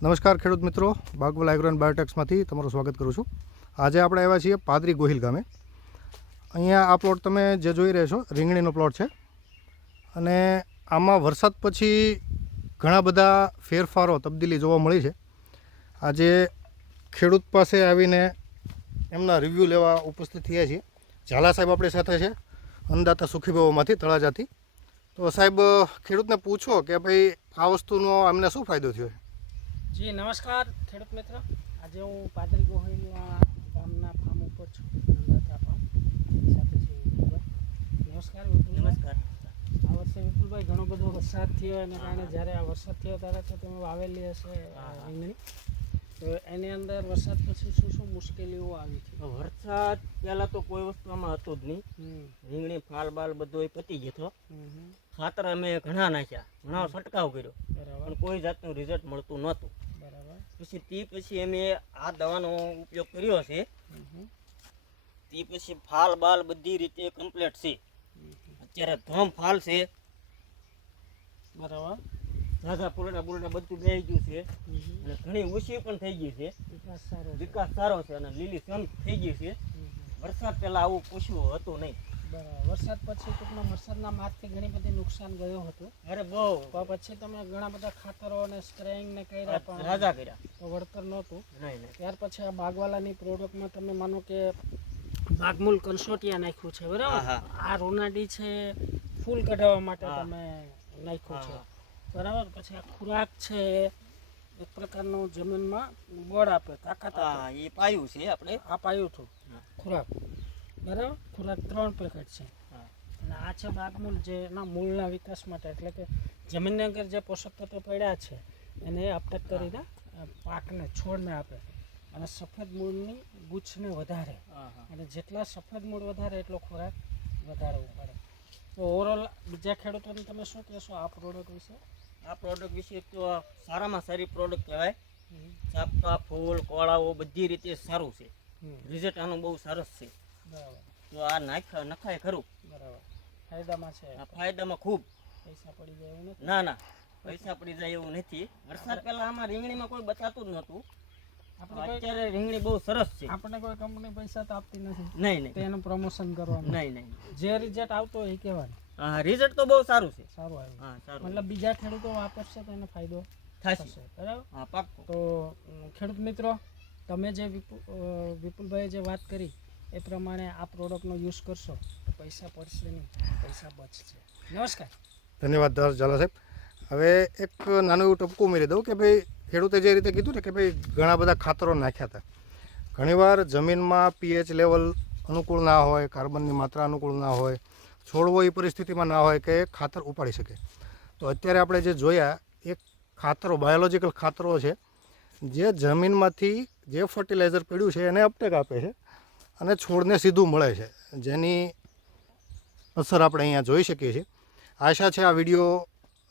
નમસ્કાર ખેડૂત મિત્રો, બાગવલ એગ્રો એન્ડ બાયોટેક્સમાંથી તમારું સ્વાગત કરું છું। આજે આપણે આવ્યા છીએ પાદરી ગોહિલ ગામે। અહીંયા આ પ્લોટ તમે જે જોઈ રહ્યા છો રીંગણીનો પ્લોટ છે અને આમાં વરસાદ પછી ઘણા બધા ફેરફારો તબદીલી જોવા મળી છે। આજે ખેડૂત પાસે આવીને એમના રિવ્યૂ લેવા ઉપસ્થિત થયા છીએ। ઝાલા સાહેબ આપણી સાથે છે, અન્નદાતા સુખીભાવોમાંથી તળાજાથી। તો સાહેબ, ખેડૂતને પૂછો કે ભાઈ આ વસ્તુનો અમને શું ફાયદો થયો? જી નમસ્કાર ખેડૂત મિત્ર, આજે હું પાદરી ગોહિલના ગામના ફાર્મ ઉપર છું, અન્નદાતા ફાર્મ સાથે છે વિપુલભાઈ। નમસ્કાર વિપુલભાઈ। નમસ્કાર। આ વર્ષે વિપુલભાઈ ઘણો બધો વરસાદ થયો એને કારણે જ્યારે આ વરસાદ થયો ત્યારે તો તમે વાવેલી હશે રીંગણી, તો એની અંદર વરસાદ પછી શું શું મુશ્કેલીઓ આવી હતી? વરસાદ પહેલાં તો કોઈ વસ્તુ આમાં હતું જ નહીં, રીંગણી ફાલ બાલ બધો પતી ગયો હતો। ખાતર અમે ઘણા નાખ્યા, ઘણા છંટકાવ કર્યો, પણ કોઈ જાતનું રિઝલ્ટ મળતું નહોતું। પછી અમે આ દવાનો ઉપયોગ કર્યો છે, તે પછી ફાલ બાલ બધી રીતે કમ્પ્લીટ છે। અત્યારે ધમ ફાલ છે, બરાબર, ઝાઝા પૂરડા પૂરડા બધું બેસી ગયું છે અને ઘણી ઓછી પણ થઈ ગઈ છે। વિકાસ સારો છે અને લીલી સમ થઈ ગઈ છે। વરસાદ પહેલાં આવું પૂછવું હતું નહીં। બરાબર, વરસાદ પછી ટૂંકમાં વરસાદના મારથી ઘણી બધી નુકસાન ગયું હતું। અરે બહુ, પછી તમે ઘણા બધા ખાતરો અને સ્પ્રેઇંગ ને કર્યા પણ રાજા કર્યા તો વળતર નહોતું। નહીં ત્યાર પછી આ બાગવાલાની પ્રોડક્ટમાં તમે માનો કે બાગમૂલ કન્સોટિયા નાખ્યું છે, બરાબર? આ રોનાડી છે ફૂલ કઢાવવા માટે તમે નાખ્યું છે, બરાબર? પછી આ ખોરાક છે એક પ્રકારનું જમીનમાં બળ આપે, તાકાત આપે, એ પાયું છે આપણે આ પાયું હતું ખોરાક, બરાબર? ખોરાક 3 પેકેટ છે અને આ છે બાગમૂલ, જે એના મૂળના વિકાસ માટે, એટલે કે જમીનની અંદર જે પોષક તત્વો પડ્યા છે એને અપટેક કરીને પાકને છોડને આપે અને સફેદ મૂળની ગુચ્છને વધારે, અને જેટલા સફેદ મૂળ વધારે એટલો ખોરાક વધારે ઉપાડે। તો ઓવરઓલ બીજા ખેડૂતોને તમે શું કહેશો આ પ્રોડક્ટ વિશે? આ પ્રોડક્ટ વિશે તો સારામાં સારી પ્રોડક્ટ કહેવાય। ચાપકા ફૂલ કોળાઓ બધી રીતે સારું છે, રિઝલ્ટ આનું બહુ સરસ છે। બરાબર, તો આ નખાય ખરું, બરાબર, ફાયદામાં છે, આ ફાયદામાં ખૂબ। પૈસા પડી જાય એવું નથી? ના, પૈસા પડી જાય એવું નથી। વરસાદ પહેલા આમાં રીંગણીમાં કોઈ બચાતું જ નહોતું, અત્યારે રીંગણી બહુ સરસ છે। આપણે કોઈ કંપની પૈસા તો આપતી નથી, નહીં તો એનું પ્રમોશન કરવાનું નહીં જે રિઝલ્ટ આવતો હોય એ કહેવાનું। હા, રિઝલ્ટ તો બહુ સારું છે, સારું આવ્યું, હા સારું, મતલબ બીજા ખેડૂતો વાપરશે તો એને ફાયદો થશે, બરાબર? હા પાક્કું। તો ખેડૂત મિત્રો, તમે જે વિપુલભાઈએ જે વાત કરી એ પ્રમાણે આ પ્રોડક્ટનો યુઝ કરશો તો પૈસા પડશે નહીં, પૈસા બચશે। નમસ્કાર, ધન્યવાદ ઝાલા સાહેબ। હવે એક નાનું એવું ટપકું ઉમેરી દઉં કે ભાઈ ખેડૂતે જે રીતે કીધું ને કે ભાઈ ઘણા બધા ખાતરો નાખ્યા હતા। ઘણીવાર જમીનમાં પીએચ લેવલ અનુકૂળ ના હોય, કાર્બનની માત્રા અનુકૂળ ના હોય, છોડવો એ પરિસ્થિતિમાં ના હોય કે ખાતર ઉપાડી શકે। તો અત્યારે આપણે જે જોયા એ ખાતરો, બાયોલોજિકલ ખાતરો છે, જે જમીનમાંથી જે ફર્ટિલાઇઝર પડ્યું છે એને અપટેક આપે છે અને છોડને સીધું મળે છે, જેની અસર આપણે અહીંયા જોઈ શકીએ છીએ। આશા છે આ વિડીયો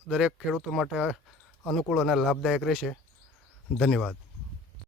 દરેક ખેડૂતો માટે અનુકૂળ અને લાભદાયક રહેશે। ધન્યવાદ।